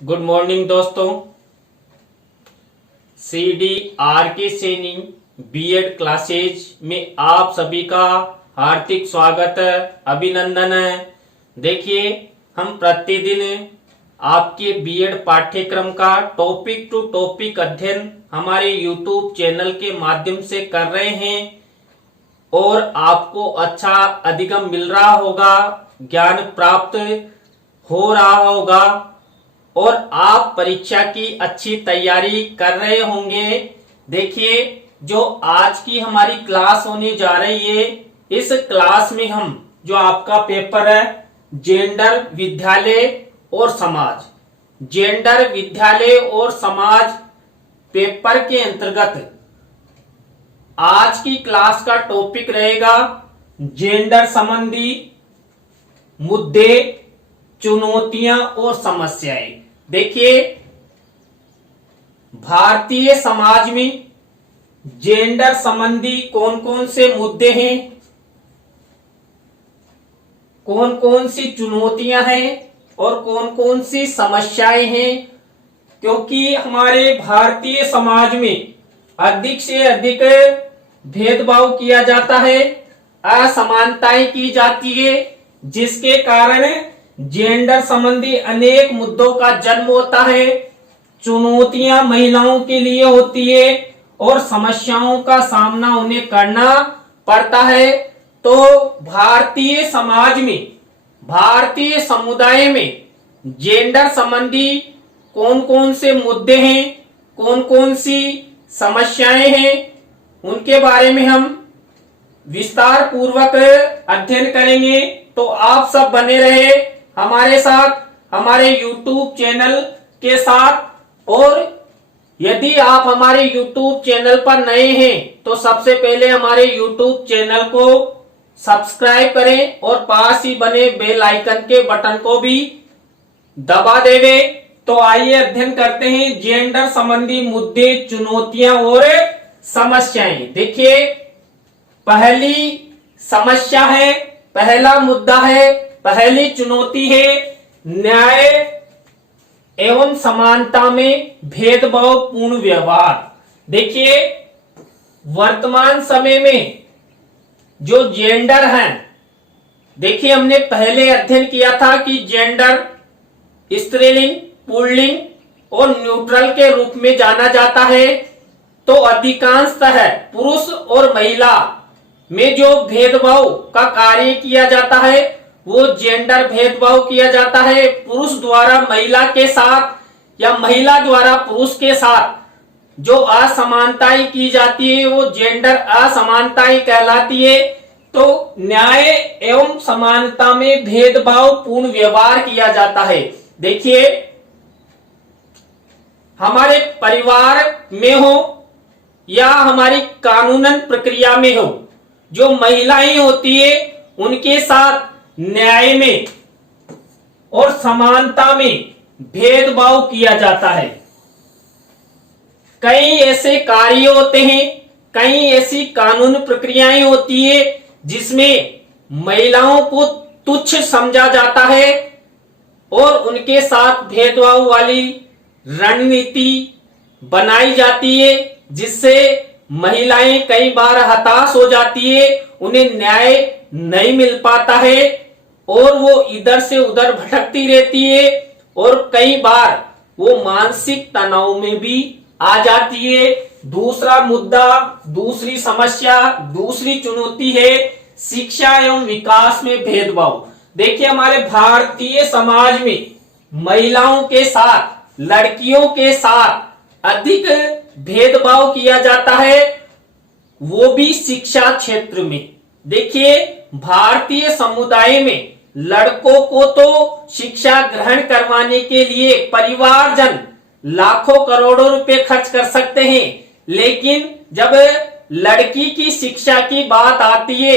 Good morning दोस्तों। CDRK Saini BEd classes में आप सभी का हार्दिक स्वागत है, अभिनंदन है। देखिए, हम प्रतिदिन आपके बीएड पाठ्यक्रम का टॉपिक टू टॉपिक अध्ययन हमारे YouTube चैनल के माध्यम से कर रहे हैं और आपको अच्छा अधिगम मिल रहा होगा, ज्ञान प्राप्त हो रहा होगा और आप परीक्षा की अच्छी तैयारी कर रहे होंगे। देखिए, जो आज की हमारी क्लास होने जा रही है, इस क्लास में हम जो आपका पेपर है जेंडर, विद्यालय और समाज, जेंडर, विद्यालय और समाज पेपर के अंतर्गत आज की क्लास का टॉपिक रहेगा जेंडर संबंधी मुद्दे, चुनौतियां और समस्याएं। देखिए, भारतीय समाज में जेंडर संबंधी कौन कौन से मुद्दे हैं, कौन कौन सी चुनौतियां हैं और कौन कौन सी समस्याएं हैं, क्योंकि हमारे भारतीय समाज में अधिक से अधिक भेदभाव किया जाता है, असमानताएं की जाती है, जिसके कारण जेंडर संबंधी अनेक मुद्दों का जन्म होता है, चुनौतियां महिलाओं के लिए होती है और समस्याओं का सामना उन्हें करना पड़ता है। तो भारतीय समाज में, भारतीय समुदाय में जेंडर संबंधी कौन कौन से मुद्दे हैं, कौन कौन सी समस्याएं हैं, उनके बारे में हम विस्तार पूर्वक अध्ययन करेंगे। तो आप सब बने रहे हमारे साथ, हमारे YouTube चैनल के साथ। और यदि आप हमारे YouTube चैनल पर नए हैं तो सबसे पहले हमारे YouTube चैनल को सब्सक्राइब करें और पास ही बने बेल आइकन के बटन को भी दबा देवे। तो आइए अध्ययन करते हैं जेंडर संबंधी मुद्दे, चुनौतियां और समस्याएं। देखिए, पहली समस्या है, पहला मुद्दा है, पहली चुनौती है न्याय एवं समानता में भेदभाव पूर्ण व्यवहार। देखिए, वर्तमान समय में जो जेंडर है, देखिए हमने पहले अध्ययन किया था कि जेंडर स्त्रीलिंग, पुल्लिंग और न्यूट्रल के रूप में जाना जाता है। तो अधिकांशतः पुरुष और महिला में जो भेदभाव का कार्य किया जाता है वो जेंडर भेदभाव किया जाता है। पुरुष द्वारा महिला के साथ या महिला द्वारा पुरुष के साथ जो असमानताएं की जाती है वो जेंडर असमानताएं कहलाती है। तो न्याय एवं समानता में भेदभाव पूर्ण व्यवहार किया जाता है। देखिए, हमारे परिवार में हो या हमारी कानूनन प्रक्रिया में हो, जो महिलाएं होती है उनके साथ न्याय में और समानता में भेदभाव किया जाता है। कई ऐसे कार्य होते हैं, कई ऐसी कानून प्रक्रियाएं होती है जिसमें महिलाओं को तुच्छ समझा जाता है और उनके साथ भेदभाव वाली रणनीति बनाई जाती है, जिससे महिलाएं कई बार हताश हो जाती है, उन्हें न्याय नहीं मिल पाता है और वो इधर से उधर भटकती रहती है और कई बार वो मानसिक तनाव में भी आ जाती है। दूसरा मुद्दा, दूसरी समस्या, दूसरी चुनौती है शिक्षा एवं विकास में भेदभाव। देखिए, हमारे भारतीय समाज में महिलाओं के साथ, लड़कियों के साथ अधिक भेदभाव किया जाता है, वो भी शिक्षा क्षेत्र में। देखिए, भारतीय समुदाय में लड़कों को तो शिक्षा ग्रहण करवाने के लिए परिवारजन लाखों करोड़ों रुपए खर्च कर सकते हैं, लेकिन जब लड़की की शिक्षा की बात आती है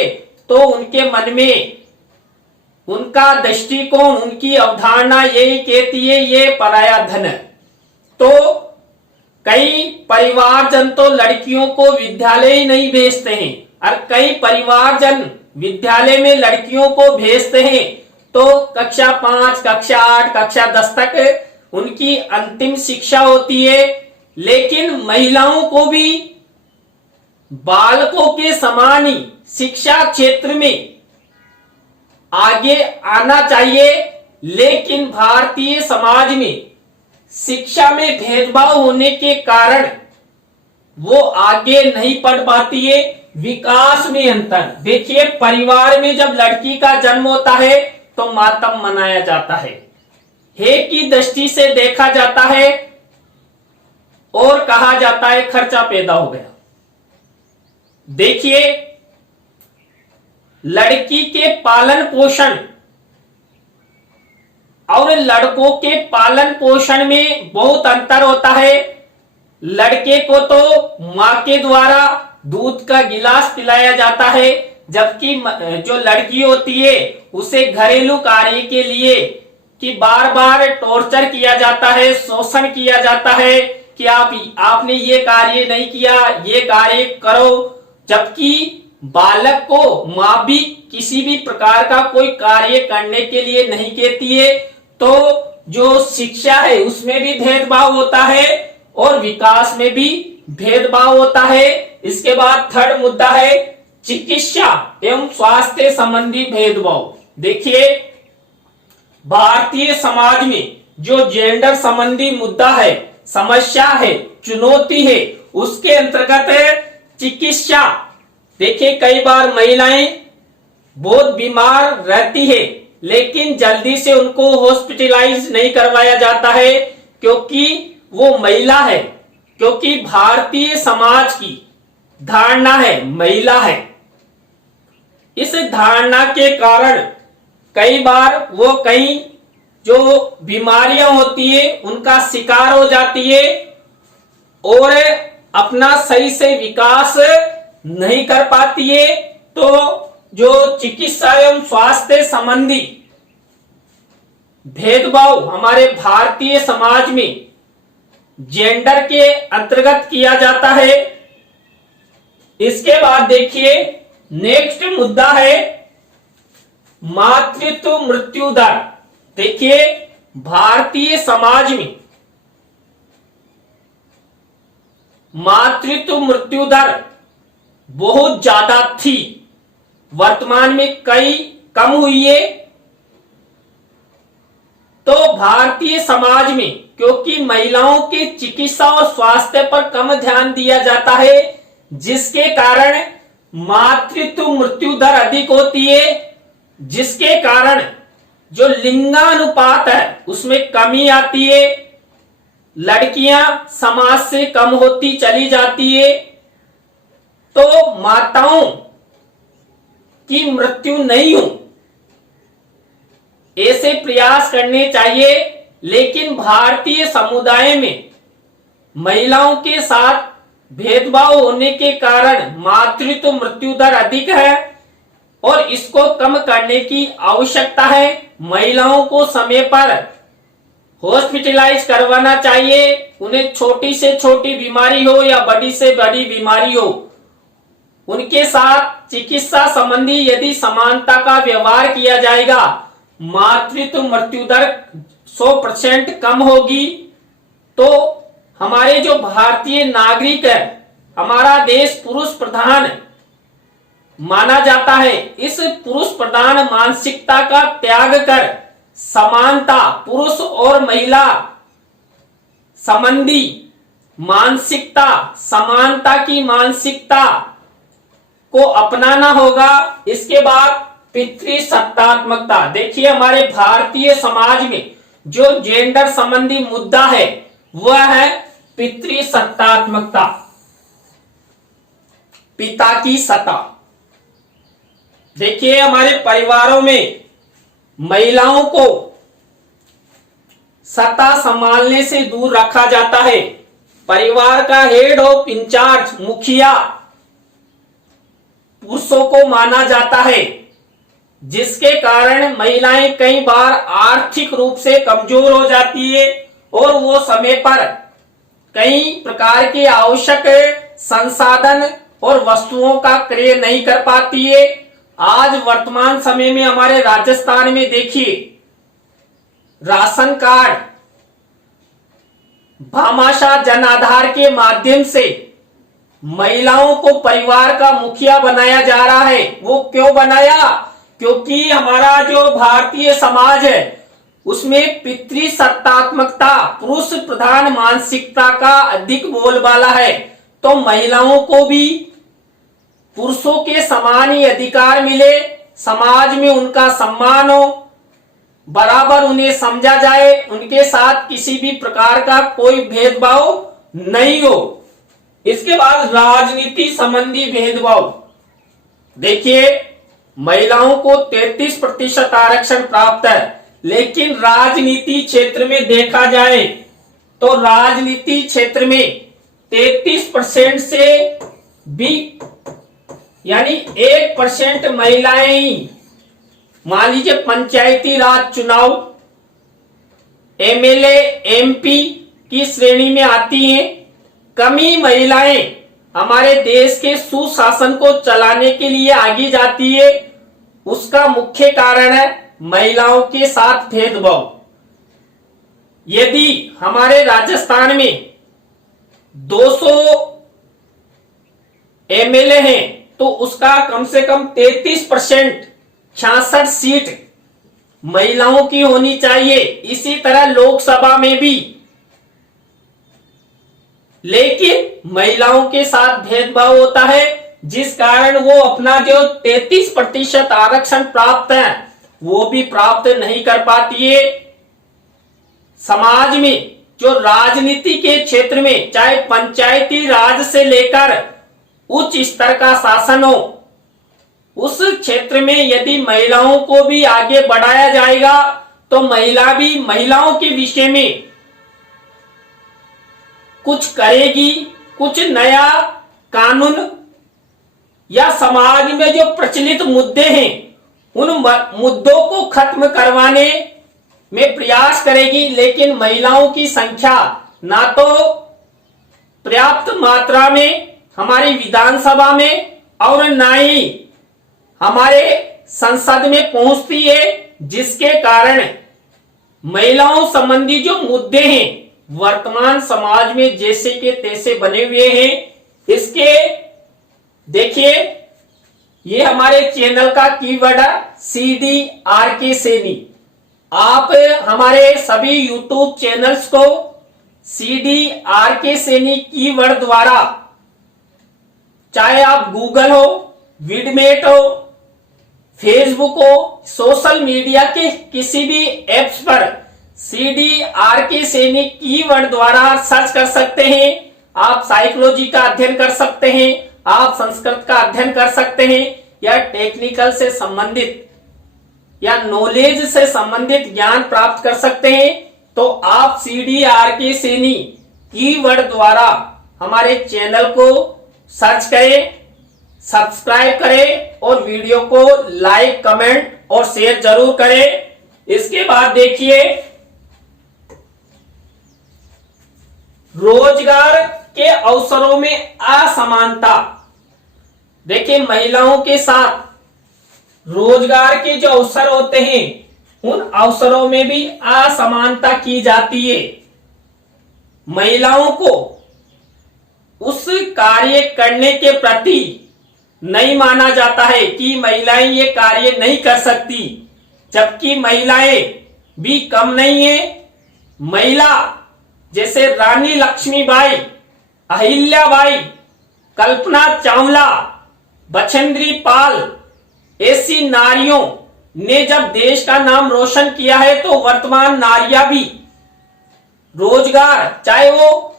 तो उनके मन में, उनका दृष्टिकोण, उनकी अवधारणा यही कहती है ये पराया धन है। तो कई परिवारजन तो लड़कियों को विद्यालय ही नहीं भेजते हैं और कई परिवारजन विद्यालय में लड़कियों को भेजते हैं तो कक्षा 5, कक्षा 8, कक्षा 10 तक उनकी अंतिम शिक्षा होती है, लेकिन महिलाओं को भी बालकों के समान ही शिक्षा क्षेत्र में आगे आना चाहिए। लेकिन भारतीय समाज में शिक्षा में भेदभाव होने के कारण वो आगे नहीं पढ़ पाती है। विकास में अंतर देखिए, परिवार में जब लड़की का जन्म होता है तो मातम मनाया जाता है, हे की दृष्टि से देखा जाता है और कहा जाता है खर्चा पैदा हो गया। देखिए, लड़की के पालन पोषण और लड़कों के पालन पोषण में बहुत अंतर होता है। लड़के को तो मां के द्वारा दूध का गिलास पिलाया जाता है, जबकि जो लड़की होती है उसे घरेलू कार्य के लिए कि बार बार टॉर्चर किया जाता है, शोषण किया जाता है कि आपने ये कार्य नहीं किया, ये कार्य करो। जबकि बालक को मां भी किसी भी प्रकार का कोई कार्य करने के लिए नहीं कहती है। तो जो शिक्षा है उसमें भी भेदभाव होता है और विकास में भी भेदभाव होता है। इसके बाद थर्ड मुद्दा है चिकित्सा एवं स्वास्थ्य संबंधी भेदभाव। देखिए, भारतीय समाज में जो जेंडर संबंधी मुद्दा है, समस्या है, चुनौती है, उसके अंतर्गत है चिकित्सा। देखिए, कई बार महिलाएं बहुत बीमार रहती है, लेकिन जल्दी से उनको हॉस्पिटलाइज नहीं करवाया जाता है क्योंकि वो महिला है, क्योंकि भारतीय समाज की धारणा है महिला है। इस धारणा के कारण कई बार वो कहीं जो बीमारियां होती है उनका शिकार हो जाती है और अपना सही से विकास नहीं कर पाती है। तो जो चिकित्सा एवं स्वास्थ्य संबंधी भेदभाव हमारे भारतीय समाज में जेंडर के अंतर्गत किया जाता है। इसके बाद देखिए, नेक्स्ट मुद्दा है मातृत्व मृत्यु दर। देखिए, भारतीय समाज में मातृत्व मृत्यु दर बहुत ज्यादा थी, वर्तमान में कई कम हुई है। तो भारतीय समाज में क्योंकि महिलाओं के चिकित्सा और स्वास्थ्य पर कम ध्यान दिया जाता है, जिसके कारण मातृत्व मृत्यु दर अधिक होती है, जिसके कारण जो लिंगानुपात है उसमें कमी आती है, लड़कियां समाज से कम होती चली जाती है। तो माताओं की मृत्यु नहीं हो, ऐसे प्रयास करने चाहिए। लेकिन भारतीय समुदाय में महिलाओं के साथ भेदभाव होने के कारण मातृत्व मृत्यु दर अधिक है और इसको कम करने की आवश्यकता है। महिलाओं को समय पर हॉस्पिटलाइज करवाना चाहिए। उन्हें छोटी से छोटी बीमारी हो या बड़ी से बड़ी बीमारी हो, उनके साथ चिकित्सा संबंधी यदि समानता का व्यवहार किया जाएगा, मातृत्व मृत्यु दर 100% कम होगी। तो हमारे जो भारतीय नागरिक है, हमारा देश पुरुष प्रधान माना जाता है। इस पुरुष प्रधान मानसिकता का त्याग कर समानता, पुरुष और महिला संबंधी मानसिकता, समानता की मानसिकता को अपनाना होगा। इसके बाद पितृसत्तात्मकता। देखिए, हमारे भारतीय समाज में जो जेंडर संबंधी मुद्दा है वह है पितृसत्तात्मकता, पिता की सत्ता। देखिए, हमारे परिवारों में महिलाओं को सत्ता संभालने से दूर रखा जाता है। परिवार का हेड ऑफ इंचार्ज, मुखिया पुरुषों को माना जाता है, जिसके कारण महिलाएं कई बार आर्थिक रूप से कमजोर हो जाती है और वो समय पर कई प्रकार के आवश्यक संसाधन और वस्तुओं का क्रय नहीं कर पाती है। आज वर्तमान समय में हमारे राजस्थान में देखिए, राशन कार्ड भामाशाह जन आधार के माध्यम से महिलाओं को परिवार का मुखिया बनाया जा रहा है। वो क्यों बनाया? क्योंकि हमारा जो भारतीय समाज है उसमें पितृ सत्तात्मकता, पुरुष प्रधान मानसिकता का अधिक बोलबाला है। तो महिलाओं को भी पुरुषों के समान ही अधिकार मिले, समाज में उनका सम्मान हो, बराबर उन्हें समझा जाए, उनके साथ किसी भी प्रकार का कोई भेदभाव नहीं हो। इसके बाद राजनीति संबंधी भेदभाव। देखिए, महिलाओं को 33% आरक्षण प्राप्त है, लेकिन राजनीति क्षेत्र में देखा जाए तो राजनीति क्षेत्र में 33% से भी यानी 1% महिलाएं ही, मान लीजिए पंचायती राज चुनाव, एमएलए, एमपी की श्रेणी में आती हैं। कमी महिलाएं हमारे देश के सुशासन को चलाने के लिए आगे जाती है। उसका मुख्य कारण है महिलाओं के साथ भेदभाव। यदि हमारे राजस्थान में 200 एमएलए हैं तो उसका कम से कम 33%, 66 सीट महिलाओं की होनी चाहिए। इसी तरह लोकसभा में भी, लेकिन महिलाओं के साथ भेदभाव होता है, जिस कारण वो अपना जो 33% आरक्षण प्राप्त है वो भी प्राप्त नहीं कर पाती है। समाज में जो राजनीति के क्षेत्र में, चाहे पंचायती राज से लेकर उच्च स्तर का शासन हो, उस क्षेत्र में यदि महिलाओं को भी आगे बढ़ाया जाएगा तो महिला भी महिलाओं के विषय में कुछ करेगी, कुछ नया कानून या समाज में जो प्रचलित मुद्दे हैं उन मुद्दों को खत्म करवाने में प्रयास करेगी। लेकिन महिलाओं की संख्या ना तो पर्याप्त मात्रा में हमारी विधानसभा में और ना ही हमारे संसद में पहुंचती है, जिसके कारण महिलाओं संबंधी जो मुद्दे हैं वर्तमान समाज में जैसे के तैसे बने हुए हैं। इसके देखिए, ये हमारे चैनल का कीवर्ड है CDRK सैनी। आप हमारे सभी यूट्यूब चैनल्स को CDRK सैनी कीवर्ड द्वारा, चाहे आप गूगल हो, विडमेट हो, फेसबुक हो, सोशल मीडिया के किसी भी एप्स पर CDRK सैनी कीवर्ड द्वारा सर्च कर सकते हैं। आप साइकोलॉजी का अध्ययन कर सकते हैं, आप संस्कृत का अध्ययन कर सकते हैं, या टेक्निकल से संबंधित या नॉलेज से संबंधित ज्ञान प्राप्त कर सकते हैं। तो आप CDRK सैनी कीवर्ड द्वारा हमारे चैनल को सर्च करें, सब्सक्राइब करें और वीडियो को लाइक, कमेंट और शेयर जरूर करें। इसके बाद देखिए, रोजगार के अवसरों में असमानता। देखिए, महिलाओं के साथ रोजगार के जो अवसर होते हैं उन अवसरों में भी असमानता की जाती है। महिलाओं को उस कार्य करने के प्रति नहीं माना जाता है कि महिलाएं ये कार्य नहीं कर सकती, जबकि महिलाएं भी कम नहीं है। महिला जैसे रानी लक्ष्मीबाई, अहिल्याबाई, कल्पना चावला, बछेंद्री पाल, ऐसी नारियों ने जब देश का नाम रोशन किया है, तो वर्तमान नारियां भी रोजगार, चाहे वो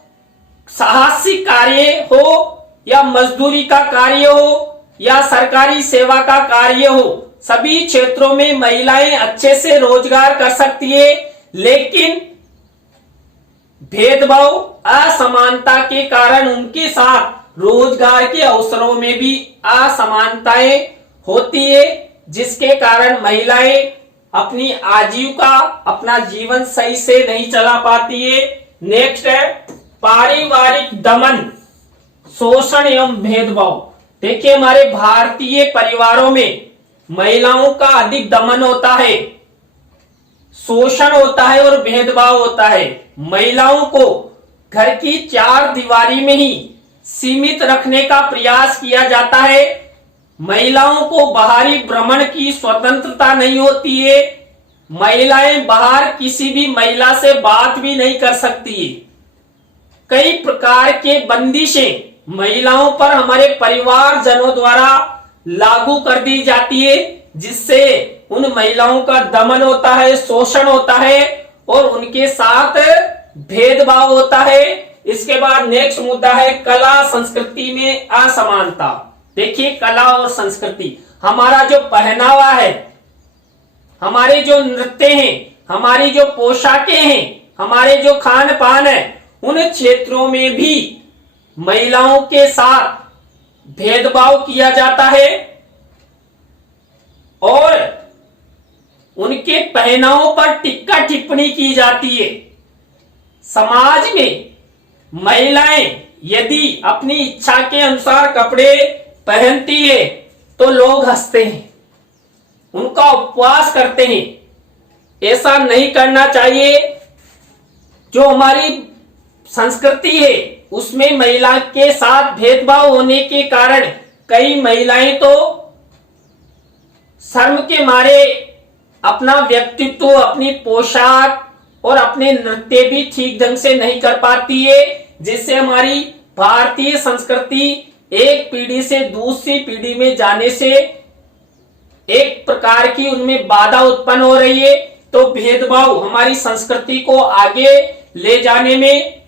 साहसिक कार्य हो या मजदूरी का कार्य हो या सरकारी सेवा का कार्य हो, सभी क्षेत्रों में महिलाएं अच्छे से रोजगार कर सकती है। लेकिन भेदभाव, असमानता के कारण उनके साथ रोजगार के अवसरों में भी असमानताएं होती है, जिसके कारण महिलाएं अपनी आजीविका, अपना जीवन सही से नहीं चला पाती है। नेक्स्ट है पारिवारिक दमन, शोषण एवं भेदभाव। देखिए, हमारे भारतीय परिवारों में महिलाओं का अधिक दमन होता है, शोषण होता है और भेदभाव होता है। महिलाओं को घर की चार दीवारी में ही सीमित रखने का प्रयास किया जाता है। महिलाओं को बाहरी भ्रमण की स्वतंत्रता नहीं होती है। महिलाएं बाहर किसी भी महिला से बात भी नहीं कर सकती। कई प्रकार के बंदिशें महिलाओं पर हमारे परिवारजनों द्वारा लागू कर दी जाती है, जिससे उन महिलाओं का दमन होता है, शोषण होता है और उनके साथ भेदभाव होता है। इसके बाद नेक्स्ट मुद्दा है कला संस्कृति में असमानता। देखिए, कला और संस्कृति, हमारा जो पहनावा है, हमारे जो नृत्य हैं, हमारी जो पोशाकें हैं, हमारे जो खान पान है, उन क्षेत्रों में भी महिलाओं के साथ भेदभाव किया जाता है और उनके पहनावों पर टिक्का टिप्पणी की जाती है। समाज में महिलाएं यदि अपनी इच्छा के अनुसार कपड़े पहनती है तो लोग हंसते हैं, उनका उपवास करते हैं। ऐसा नहीं करना चाहिए। जो हमारी संस्कृति है उसमें महिला के साथ भेदभाव होने के कारण कई महिलाएं तो शर्म के मारे अपना व्यक्तित्व, अपनी पोशाक और अपने नृत्य भी ठीक ढंग से नहीं कर पाती है, जिससे हमारी भारतीय संस्कृति एक पीढ़ी से दूसरी पीढ़ी में जाने से एक प्रकार की उनमें बाधा उत्पन्न हो रही है। तो भेदभाव हमारी संस्कृति को आगे ले जाने में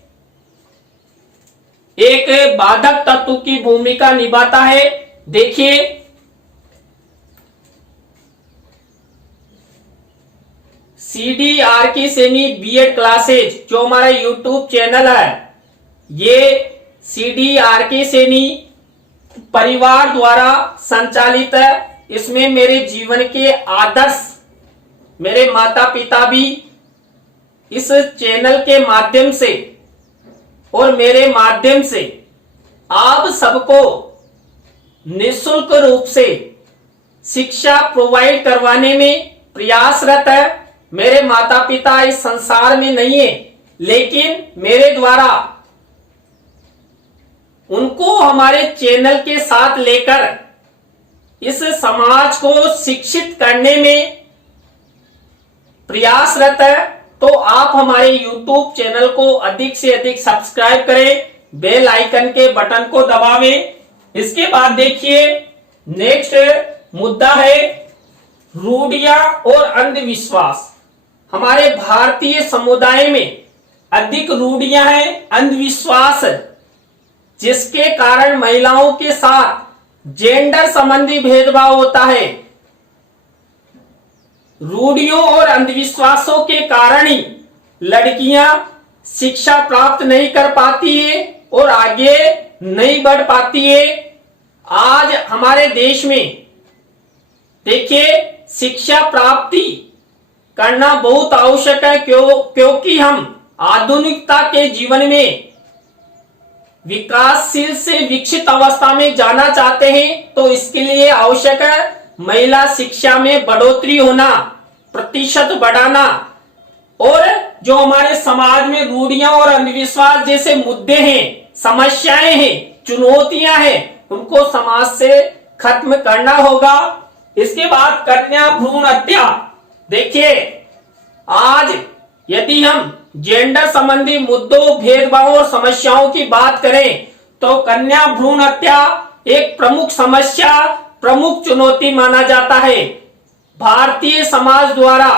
एक बाधक तत्व की भूमिका निभाता है। देखिए, CDR की सेमी बीएड क्लासेज जो हमारा यूट्यूब चैनल है, ये CDR की सेमी परिवार द्वारा संचालित है। इसमें मेरे जीवन के आदर्श, मेरे माता पिता भी इस चैनल के माध्यम से और मेरे माध्यम से आप सबको निःशुल्क रूप से शिक्षा प्रोवाइड करवाने में प्रयासरत है। मेरे माता पिता इस संसार में नहीं है, लेकिन मेरे द्वारा उनको हमारे चैनल के साथ लेकर इस समाज को शिक्षित करने में प्रयासरत है। तो आप हमारे YouTube चैनल को अधिक से अधिक सब्सक्राइब करें, बेल आइकन के बटन को दबावें। इसके बाद देखिए, नेक्स्ट मुद्दा है रूढ़ियां और अंधविश्वास। हमारे भारतीय समुदाय में अधिक रूढ़ियां हैं, अंधविश्वास, जिसके कारण महिलाओं के साथ जेंडर संबंधी भेदभाव होता है। रूढ़ियों और अंधविश्वासों के कारण ही लड़कियां शिक्षा प्राप्त नहीं कर पाती है और आगे नहीं बढ़ पाती है। आज हमारे देश में देखिए, शिक्षा प्राप्ति करना बहुत आवश्यक है, क्योंकि हम आधुनिकता के जीवन में विकासशील से विकसित अवस्था में जाना चाहते हैं। तो इसके लिए आवश्यक है महिला शिक्षा में बढ़ोतरी होना, प्रतिशत बढ़ाना और जो हमारे समाज में रूढ़ियां और अंधविश्वास जैसे मुद्दे हैं, समस्याएं हैं, चुनौतियां हैं, उनको समाज से खत्म करना होगा। इसके बाद कन्या भ्रूण हत्या। देखिए, आज यदि हम जेंडर संबंधी मुद्दों, भेदभाव और समस्याओं की बात करें तो कन्या भ्रूण हत्या एक प्रमुख समस्या, प्रमुख चुनौती माना जाता है। भारतीय समाज द्वारा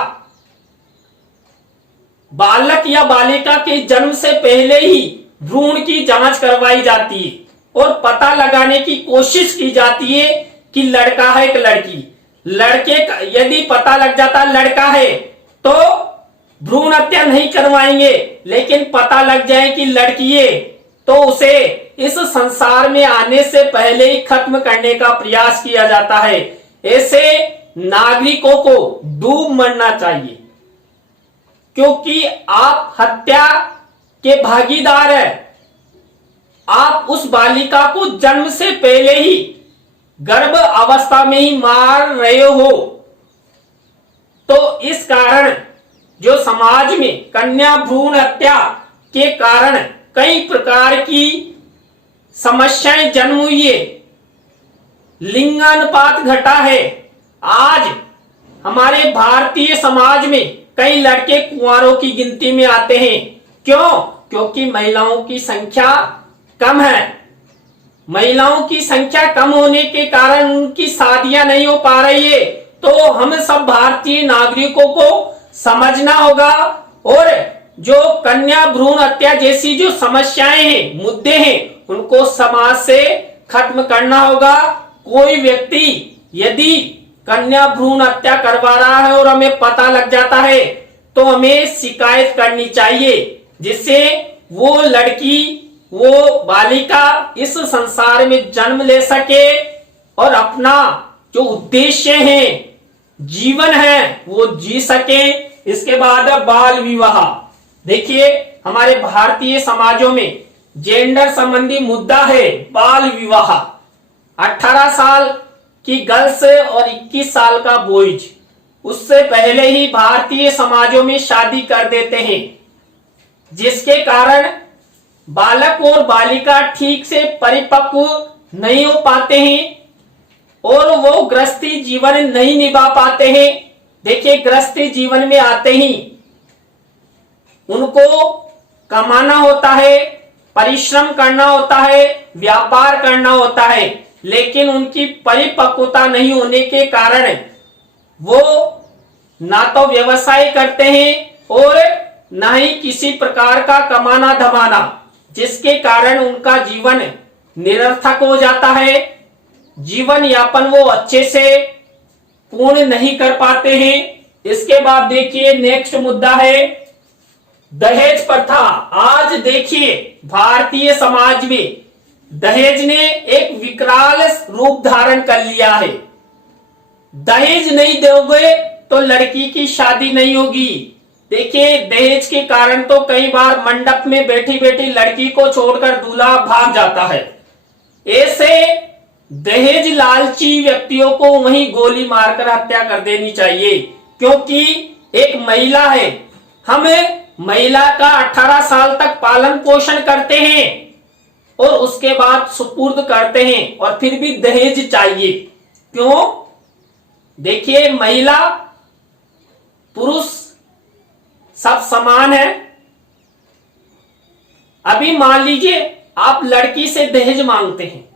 बालक या बालिका के जन्म से पहले ही भ्रूण की जांच करवाई जाती है और पता लगाने की कोशिश की जाती है कि लड़का है कि लड़की। लड़के का यदि पता लग जाता लड़का है तो भ्रूण हत्या नहीं करवाएंगे, लेकिन पता लग जाए कि लड़की है तो उसे इस संसार में आने से पहले ही खत्म करने का प्रयास किया जाता है। ऐसे नागरिकों को डूब मरना चाहिए, क्योंकि आप हत्या के भागीदार हैं। आप उस बालिका को जन्म से पहले ही गर्भ अवस्था में ही मार रहे हो। तो इस कारण जो समाज में कन्या भ्रूण हत्या के कारण कई प्रकार की समस्याएं जन्म हुई है, लिंगानुपात घटा है। आज हमारे भारतीय समाज में कई लड़के कुंवारों की गिनती में आते हैं। क्यों? क्योंकि महिलाओं की संख्या कम है। महिलाओं की संख्या कम होने के कारण उनकी शादियां नहीं हो पा रही है। तो हम सब भारतीय नागरिकों को समझना होगा और जो कन्या भ्रूण हत्या जैसी जो समस्याएं हैं, मुद्दे हैं, उनको समाज से खत्म करना होगा। कोई व्यक्ति यदि कन्या भ्रूण हत्या करवा रहा है और हमें पता लग जाता है तो हमें शिकायत करनी चाहिए, जिससे वो लड़की, वो बालिका इस संसार में जन्म ले सके और अपना जो उद्देश्य है, जीवन है, वो जी सके। इसके बाद बाल विवाह। देखिए हमारे भारतीय समाजों में जेंडर संबंधी मुद्दा है बाल विवाह। 18 साल की गर्ल्स और 21 साल का बॉयज, उससे पहले ही भारतीय समाजों में शादी कर देते हैं, जिसके कारण बालक और बालिका ठीक से परिपक्व नहीं हो पाते हैं और वो गृहस्थी जीवन नहीं निभा पाते हैं। देखिए गृहस्थी जीवन में आते ही उनको कमाना होता है, परिश्रम करना होता है, व्यापार करना होता है, लेकिन उनकी परिपक्वता नहीं होने के कारण वो ना तो व्यवसाय करते हैं और ना ही किसी प्रकार का कमाना धमाना, जिसके कारण उनका जीवन निरर्थक हो जाता है। जीवन यापन वो अच्छे से पूर्ण नहीं कर पाते हैं। इसके बाद देखिए नेक्स्ट मुद्दा है दहेज प्रथा। आज देखिए भारतीय समाज में दहेज ने एक विकराल रूप धारण कर लिया है। दहेज नहीं दोगे तो लड़की की शादी नहीं होगी। देखिए दहेज के कारण तो कई बार मंडप में बैठी बैठी लड़की को छोड़कर दूल्हा भाग जाता है। ऐसे दहेज लालची व्यक्तियों को वहीं गोली मारकर हत्या कर देनी चाहिए, क्योंकि एक महिला है, हम महिला का 18 साल तक पालन पोषण करते हैं और उसके बाद सुपुर्द करते हैं और फिर भी दहेज चाहिए। क्यों? देखिए महिला पुरुष सब समान है। अभी मान लीजिए आप लड़की से दहेज मांगते हैं,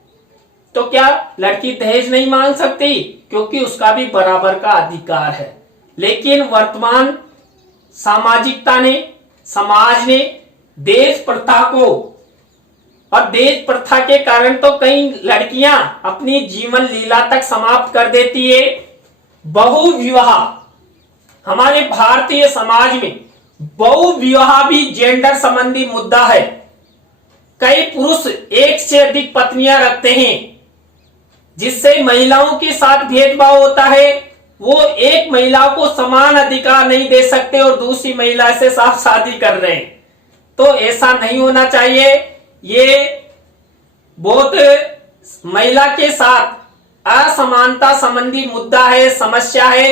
तो क्या लड़की दहेज नहीं मांग सकती? क्योंकि उसका भी बराबर का अधिकार है। लेकिन वर्तमान सामाजिकता ने, समाज ने दहेज प्रथा को, और दहेज प्रथा के कारण तो कई लड़कियां अपनी जीवन लीला तक समाप्त कर देती है। बहु विवाह, हमारे भारतीय समाज में बहु विवाह भी जेंडर संबंधी मुद्दा है। कई पुरुष एक से अधिक पत्नियां रखते हैं, जिससे महिलाओं के साथ भेदभाव होता है। वो एक महिला को समान अधिकार नहीं दे सकते और दूसरी महिला से साफ शादी कर रहे हैं। तो ऐसा नहीं होना चाहिए। ये बहुत महिला के साथ असमानता संबंधी मुद्दा है, समस्या है,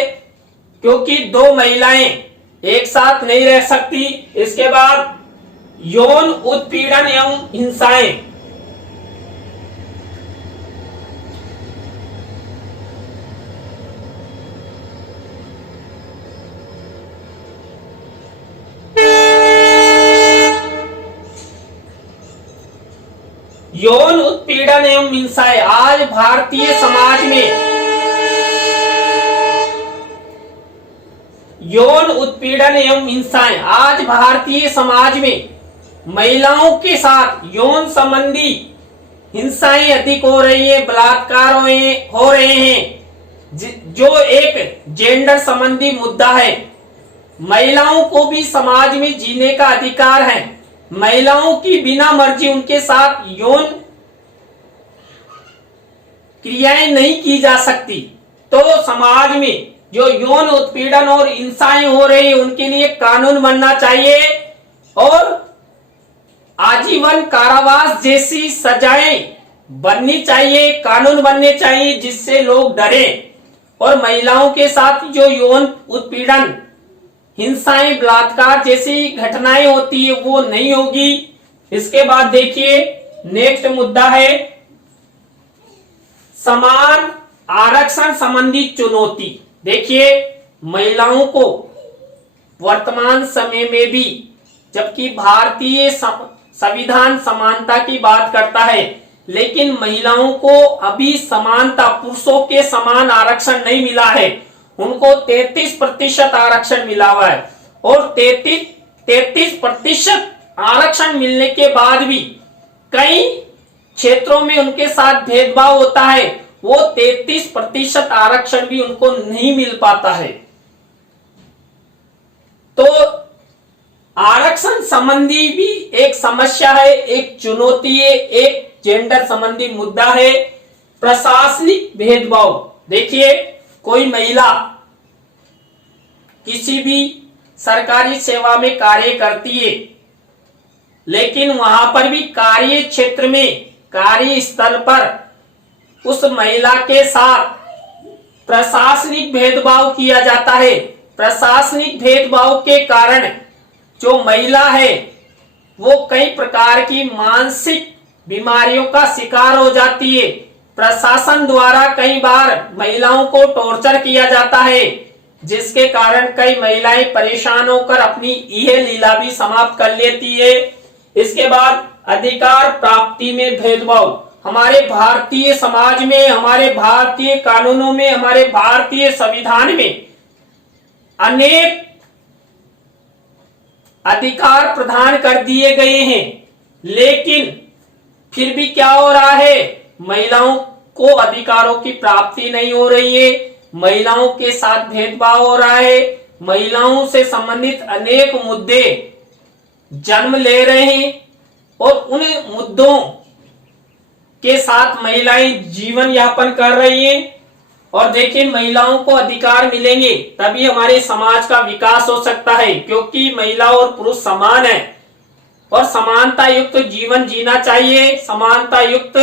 क्योंकि दो महिलाएं एक साथ नहीं रह सकती। इसके बाद यौन उत्पीड़न एवं हिंसाएं। यौन उत्पीड़न एवं हिंसाएं आज भारतीय समाज में, यौन उत्पीड़न एवं हिंसाएं आज भारतीय समाज में महिलाओं के साथ यौन संबंधी हिंसाएं अधिक हो रही है, बलात्कार हो रहे हैं, जो एक जेंडर संबंधी मुद्दा है। महिलाओं को भी समाज में जीने का अधिकार है। महिलाओं की बिना मर्जी उनके साथ यौन क्रियाएं नहीं की जा सकती। तो समाज में जो यौन उत्पीड़न और हिंसाएं हो रही है, उनके लिए कानून बनना चाहिए और आजीवन कारावास जैसी सजाएं बननी चाहिए, कानून बनने चाहिए, जिससे लोग डरें और महिलाओं के साथ जो यौन उत्पीड़न, हिंसाएं, बलात्कार जैसी घटनाएं होती है वो नहीं होगी। इसके बाद देखिए नेक्स्ट मुद्दा है समान आरक्षण संबंधी चुनौती। देखिए महिलाओं को वर्तमान समय में भी, जबकि भारतीय संविधान समानता की बात करता है, लेकिन महिलाओं को अभी समानता, पुरुषों के समान आरक्षण नहीं मिला है। उनको 33% आरक्षण मिला हुआ है और 33% आरक्षण मिलने के बाद भी कई क्षेत्रों में उनके साथ भेदभाव होता है। वो 33% आरक्षण भी उनको नहीं मिल पाता है। तो आरक्षण संबंधी भी एक समस्या है, एक चुनौती है, एक जेंडर संबंधी मुद्दा है। प्रशासनिक भेदभाव। देखिए कोई महिला किसी भी सरकारी सेवा में कार्य करती है, लेकिन वहां पर भी कार्य क्षेत्र में, कार्यस्थल पर उस महिला के साथ प्रशासनिक भेदभाव किया जाता है। प्रशासनिक भेदभाव के कारण जो महिला है वो कई प्रकार की मानसिक बीमारियों का शिकार हो जाती है। प्रशासन द्वारा कई बार महिलाओं को टॉर्चर किया जाता है, जिसके कारण कई महिलाएं परेशान होकर अपनी यह लीला भी समाप्त कर लेती है। इसके बाद अधिकार प्राप्ति में भेदभाव। हमारे भारतीय समाज में, हमारे भारतीय कानूनों में, हमारे भारतीय संविधान में अनेक अधिकार प्रदान कर दिए गए हैं, लेकिन फिर भी क्या हो रहा है, महिलाओं को अधिकारों की प्राप्ति नहीं हो रही है। महिलाओं के साथ भेदभाव हो रहा है। महिलाओं से संबंधित अनेक मुद्दे जन्म ले रहे हैं और उन मुद्दों के साथ महिलाएं जीवन यापन कर रही हैं। और देखिए महिलाओं को अधिकार मिलेंगे तभी हमारे समाज का विकास हो सकता है, क्योंकि महिला और पुरुष समान है और समानता युक्त जीवन जीना चाहिए, समानता युक्त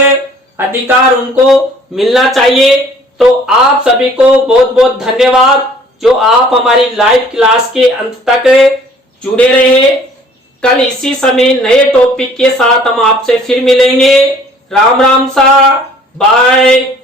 अधिकार उनको मिलना चाहिए। तो आप सभी को बहुत बहुत धन्यवाद जो आप हमारी लाइव क्लास के अंत तक जुड़े रहे। कल इसी समय नए टॉपिक के साथ हम आपसे फिर मिलेंगे। राम राम सा, बाय।